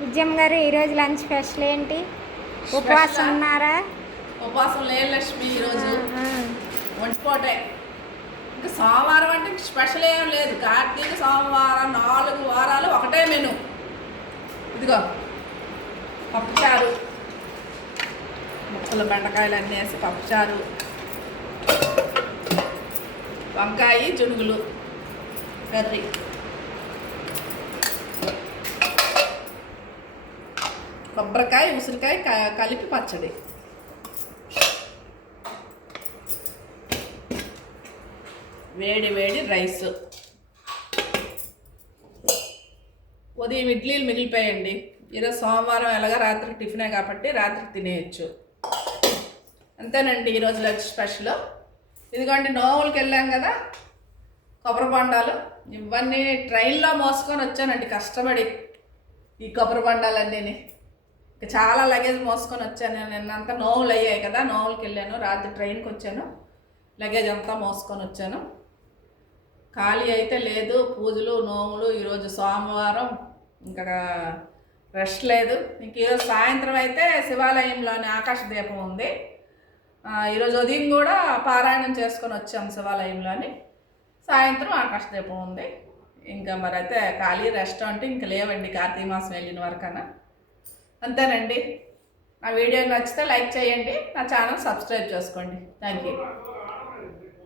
విజయం గారు ఈరోజు లంచ్ స్పెషల్ ఏంటి? ఉపవాసం ఉన్నారా? ఉపవాసం లేదు లక్ష్మి, ఈరోజు వంటిపోటే. ఇంకా సోమవారం అంటే స్పెషల్ ఏం లేదు. కార్తీక సోమవారం 4 వారాలు ఒకటే మెను. ఇదిగో పప్పుచారు, ముక్కలు బెండకాయలు అన్నీ వేసి పప్పుచారు, వంకాయ జునుగులు కర్రీ, కొబ్బరికాయ ఉసిరికాయ కలిపి పచ్చడి, వేడి వేడి రైస్. ఉదయం ఇడ్లీలు మిగిలిపోయండి. ఈరోజు సోమవారం ఎలాగా రాత్రికి టిఫినే కాబట్టి రాత్రికి తినేయచ్చు. అంతేనండి ఈరోజు లంచ్ స్పెషల్. ఇదిగోండి నోవులకి వెళ్ళాం కదా, కొబ్బరి బొండాలు ఇవన్నీ ట్రైన్లో మోసుకొని వచ్చానండి కష్టపడి. ఈ కొబ్బరి బొండాలన్నీ ఇంకా చాలా లగేజ్ మోసుకొని వచ్చాను. నిన్నంతా నోవులు అయ్యాయి కదా, నోవులకి వెళ్ళాను. రాత్రి ట్రైన్కి వచ్చాను, లగేజ్ అంతా మోసుకొని వచ్చాను. ఖాళీ అయితే లేదు. పూజలు నోములు, ఈరోజు సోమవారం ఇంకా రెస్ట్ లేదు. ఇంక ఈరోజు సాయంత్రం అయితే శివాలయంలోని ఆకాశ దీపం ఉంది. ఈరోజు ఉదయం కూడా పారాయణం చేసుకొని వచ్చాము శివాలయంలోని. సాయంత్రం ఆకాశ దీపం ఉంది. ఇంకా మరి అయితే ఖాళీ రెస్ట్ అంటే ఇంకా లేవండి కార్తీక మాసం వెళ్ళిన వరకన్నా. అంతేనండి. నా వీడియో నచ్చితే లైక్ చేయండి, నా ఛానల్ సబ్స్క్రైబ్ చేసుకోండి. Thank you.